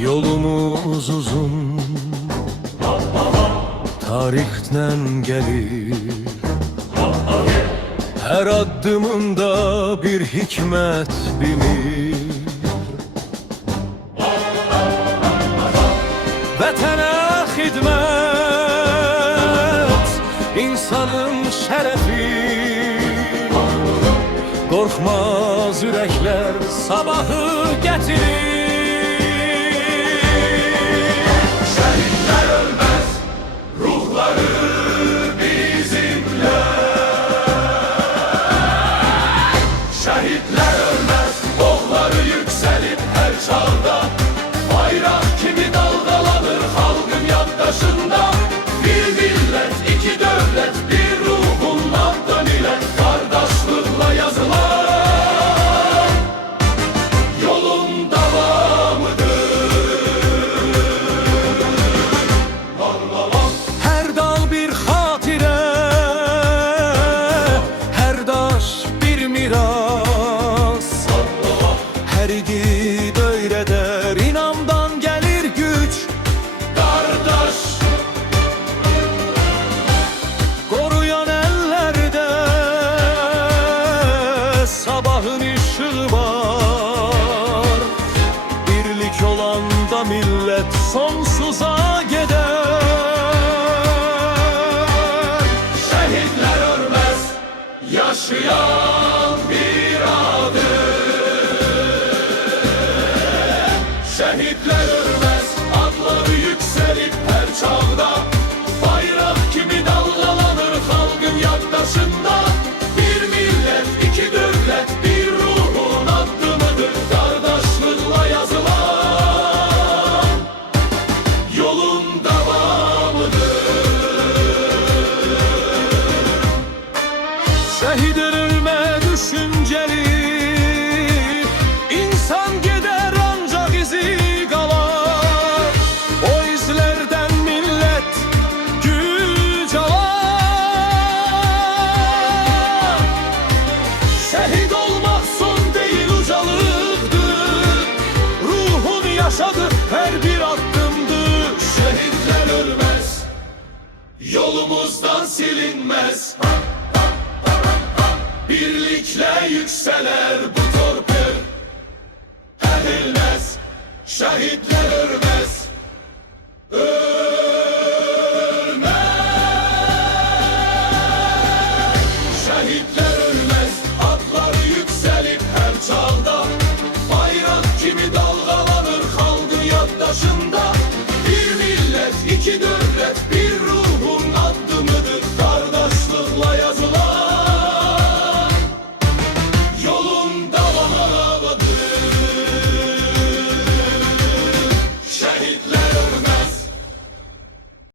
Yolumuz uzun, tarihten gelir. Her addımında bir hikmet bilir. Vətənə xidmət, insanın şərefi. Korkmaz ürəklər sabahı getirir. Şehitler ölmez, ruhları bizimle. Şehitler ölmez, oğları yükselip her çağda. Bayrak kimi dalgalanır halkın yaktaşında. Bir millet, iki devlet, bir ruhun adı ile kardeşlikle yazılan yolun devamıdır. Her dal bir hatire, her daş bir miras. Her yiğit öyreder, inamdan gelir güç. Kardeş, Koruyan ellerde sabahın ışığı var. Birlik olan da millet sonsuza gider. şehitler ölmez, yaşayan bir adır. Şehitler ölmez, adları yükselip her çağda. Bayrak kimi dalgalanır halkın yaktaşında. Bir millet, iki devlet, bir ruhun addımıdır. Kardeşlikle yazılan yolun devamıdır. Şehit ölme düşünceli, insan gider ancak izi kalar. O izlerden millet güç alar. Şehit olmak son değil ucalıktır. Ruhun yaşadı her bir adımdır. Şehitler ölmez, yolumuzdan silinmez. Birlikle yükseler bu torpil, edilmez. Şehitler ölmez, ölmez. Şehitler ölmez, adları yükselip her çağda. Bayrak kimi dalgalanır halkın yaktaşında.